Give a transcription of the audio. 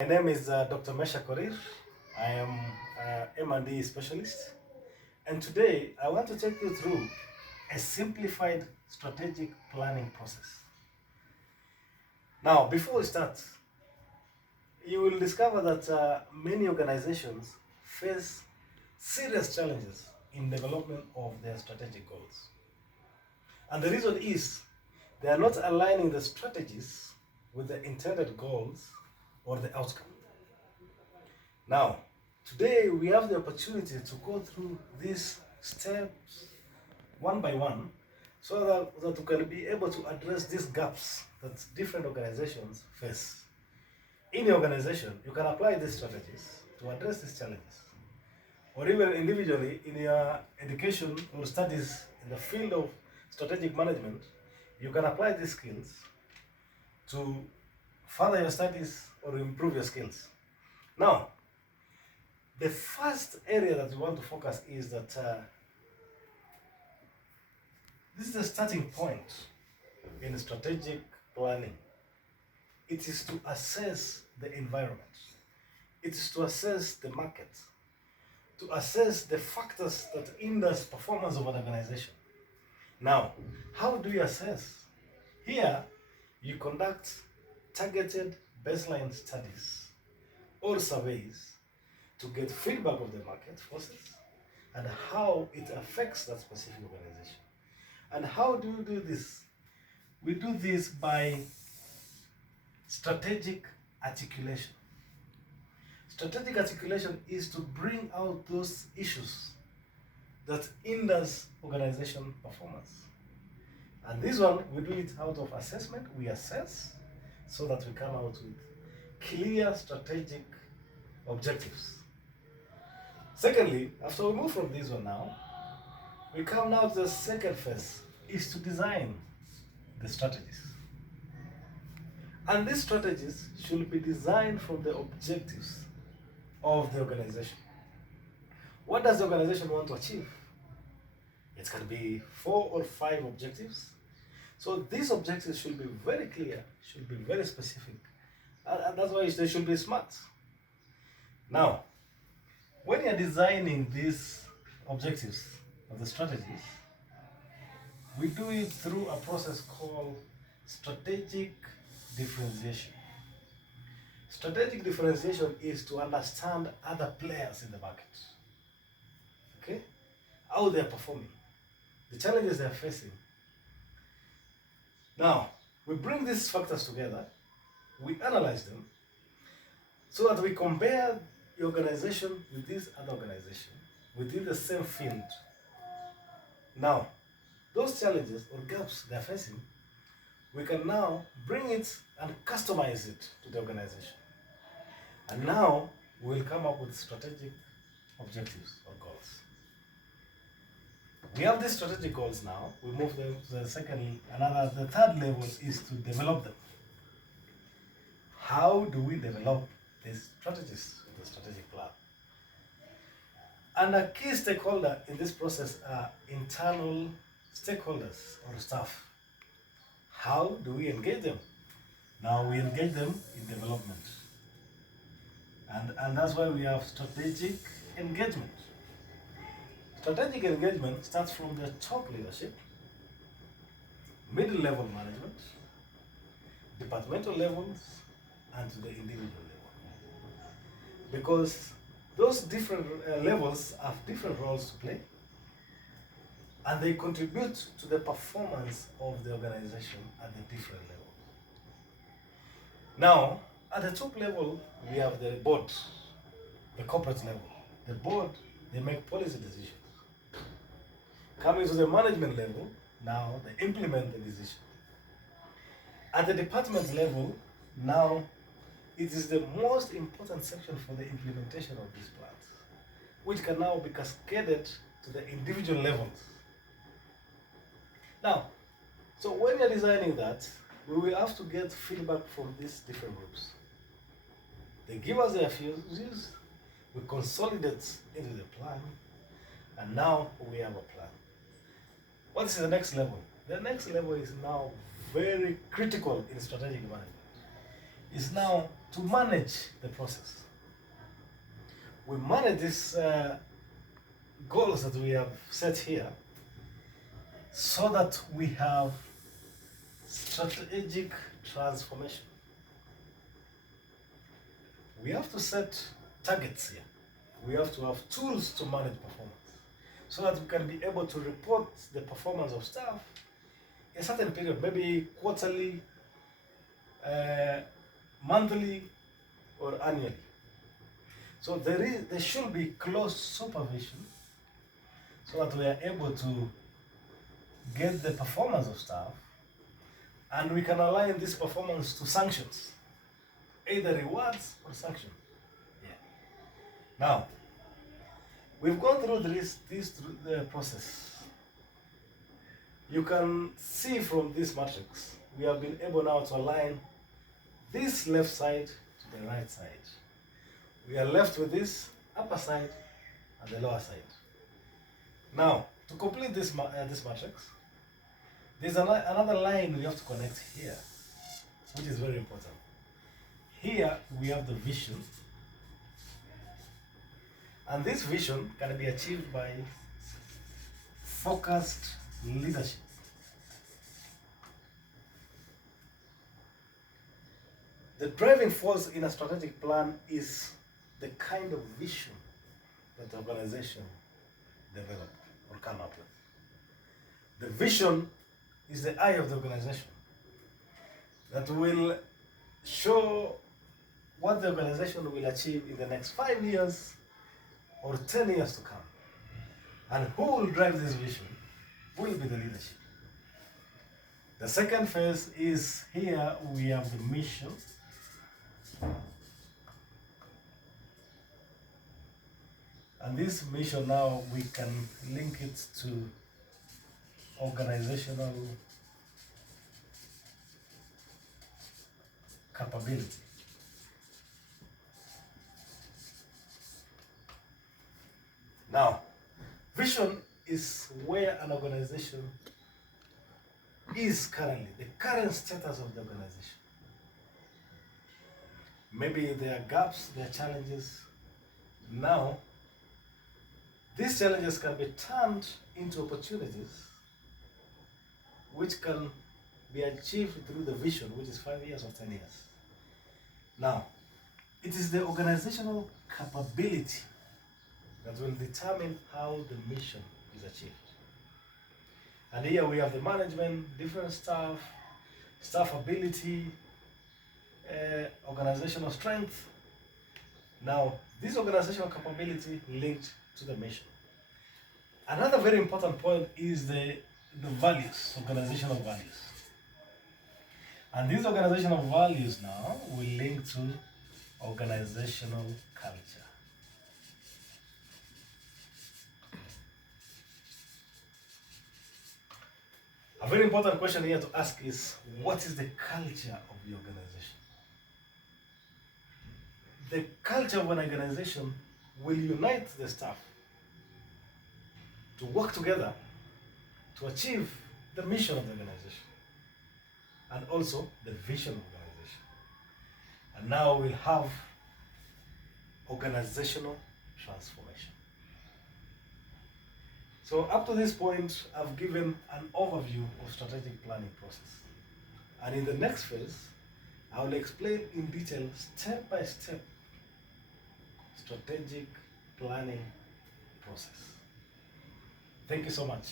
My name is Dr. Mesha Korir. I am M&D specialist, and today I want to take you through a simplified strategic planning process. Now, before we start, you will discover that many organizations face serious challenges in development of their strategic goals. And the reason is they are not aligning the strategies with the intended goals or the outcome. Now, today we have the opportunity to go through these steps one by one so that we can be able to address these gaps that different organizations face. In your organization, you can apply these strategies to address these challenges. Or even individually in your education or studies in the field of strategic management, you can apply these skills to further your studies or improve your skills. Now, the first area that we want to focus is that this is the starting point in strategic planning. It is to assess the environment. It is to assess the market, to assess the factors that hinders performance of an organization. Now, how do you assess? Here, you conduct targeted baseline studies or surveys to get feedback of the market forces and how it affects that specific organization. And how do we do this? We do this by strategic articulation. Strategic articulation is to bring out those issues that hinders organization performance. And this one, we do it out of assessment. We assess so that we come out with clear strategic objectives. Secondly, after we move from this one now, we come now to the second phase, is to design the strategies. And these strategies should be designed from the objectives of the organization. What does the organization want to achieve? It can be 4 or 5 objectives. So these objectives should be very clear, should be very specific. And that's why they should be smart. Now, when you're designing these objectives of the strategies, we do it through a process called strategic differentiation. Strategic differentiation is to understand other players in the market. Okay? How they're performing, the challenges they're facing. Now, we bring these factors together, we analyze them, so that we compare the organization with this other organization within the same field. Now, those challenges or gaps they're facing, we can now bring it and customize it to the organization. And now we'll come up with strategic objectives or goals. We have these strategic goals now. We move them to the third level is to develop them. How do we develop these strategies with the strategic plan? And a key stakeholder in this process are internal stakeholders or staff. How do we engage them? Now we engage them in development. And that's why we have strategic engagement. Strategic engagement starts from the top leadership, middle level management, departmental levels, and to the individual level. Because those different levels have different roles to play, and they contribute to the performance of the organization at the different levels. Now, at the top level, we have the board, the corporate level. The board, they make policy decisions. Coming to the management level, now they implement the decision. At the department level, now it is the most important section for the implementation of these plans, which can now be cascaded to the individual levels. Now, so when you're designing that, we will have to get feedback from these different groups. They give us their views, we consolidate into the plan, and now we have a plan. What is the next level? The next level is now very critical in strategic management. It's now to manage the process. We manage these goals that we have set here so that we have strategic transformation. We have to set targets here. We have to have tools to manage performance so that we can be able to report the performance of staff in a certain period, maybe quarterly, monthly, or annually. So there should be close supervision so that we are able to get the performance of staff, and we can align this performance to sanctions, either rewards or sanctions. Yeah. Now, we've gone through the process. You can see from this matrix, we have been able now to align this left side to the right side. We are left with this upper side and the lower side. Now, to complete this matrix, there's another line we have to connect here, which is very important. Here we have the vision, and this vision can be achieved by focused leadership. The driving force in a strategic plan is the kind of vision that the organization develop or come up with. The vision is the eye of the organization that will show what the organization will achieve in the next 5 years or 10 years to come. And who will drive this vision will be the leadership. The second phase is here we have the mission. And this mission now we can link it to organizational capability. Now, vision is where an organization is currently, the current status of the organization. Maybe there are gaps, there are challenges. Now, these challenges can be turned into opportunities which can be achieved through the vision, which is 5 years or 10 years. Now, it is the organizational capability that will determine how the mission is achieved. And here we have the management, different staff ability, organizational strength. Now, this organizational capability linked to the mission. Another very important point is the values, organizational values. And these organizational values now will link to organizational culture. A very important question here to ask is, what is the culture of the organization? The culture of an organization will unite the staff to work together to achieve the mission of the organization and also the vision of the organization. And now we'll have organizational transformation. So up to this point, I've given an overview of strategic planning process. And in the next phase, I will explain in detail, step by step, strategic planning process. Thank you so much.